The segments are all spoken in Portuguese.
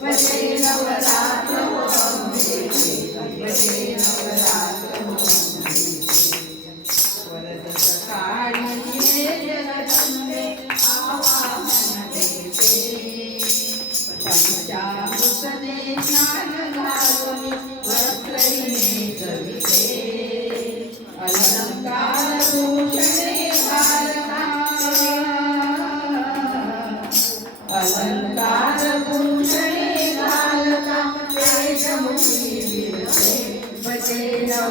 Mas é isso.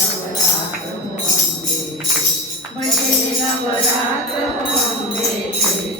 namorado, homem. Mas ele namorado, homem.